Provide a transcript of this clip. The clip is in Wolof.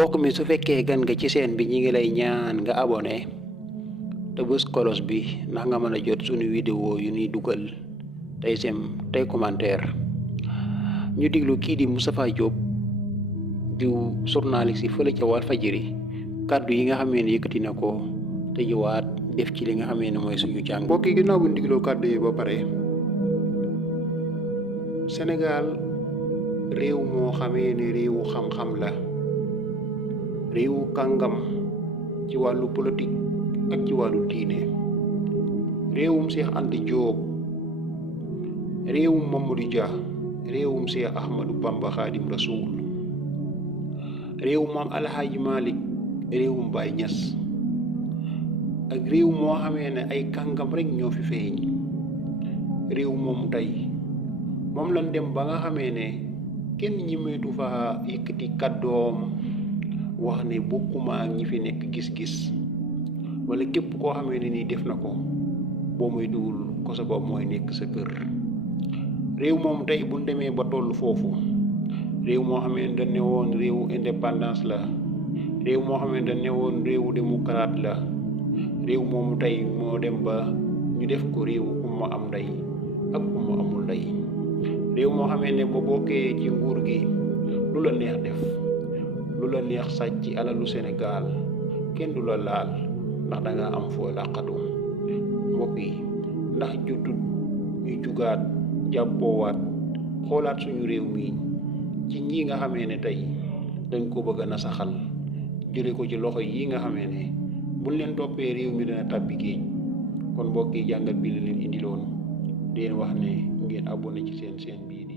mbokk mi su fekkee gan nga ci seen bi ñi ngi lay ñaan nga abonné te bës kolos bi ndax nga mën a jot suñu vidéo yu ñuy dugal tey tey commentaire. ñu diglu kii di Moustapha Diop di journaliste yi fële ca Walfadjri kàddu yi nga xamee ne yëkkati na ko te ñëwaat def ci li nga xamee ne mooy suñu jàng. mbokk yi ginnaaw bu ñu digloo kàddu yi ba pare, Sénégal réew moo xamee ne réewu xam-xam la, réewu kàngam ci wàllu politique ak ci wàllu diine, réewum Cheikh Anta Diop, réewum Mamadou Dia, réewum Cheikh Ahmadou Bamba Khadim Rasoul, réewum Maam Alhaji Malick, réewum Baye Niass, ak réew moo xamee ne ay kàngam rek ñoo fi feeñ. réew moomu tey moom lañ dem ba nga xamee ne kenn ñimeetu fa yëkkati kàddoom wax ne bokkuma ak ñi fi nekk gis-gis, wala képp koo xamee ne nii def na ko boo muy duwul ko sa bopp mooy nekk sa kër. réew moom tey bu demee ba toll foofu, réew moo xamee ne dañ ne woon réewu indépendance la, réew moo xamee ne dañ ne woon réewu démocrate la, réew moomu tey moo dem ba ñu def ko réewu kumma am ndey ak kumma amul ndey. réew moo xamee ne boo bokkee ci nguur gi lu la neex def, lu la neex sàcc ci alalu Sénégal, kenn du la laal ndax da nga am foo làqatu. mbokk yi, ndax jotut ñu jugaat jàppoowaat xoolaat suñu réew mi ci ñi nga xamee ne tey dañ ko bëgg a nasaxal, jële ko ci loxo yi nga xamee ne buñ leen toppee réew mi dana tàbbi géej. kon mbokk yi, jàngat bi la leen indiloon di leen wax ne ngeen abonné ci seen bii di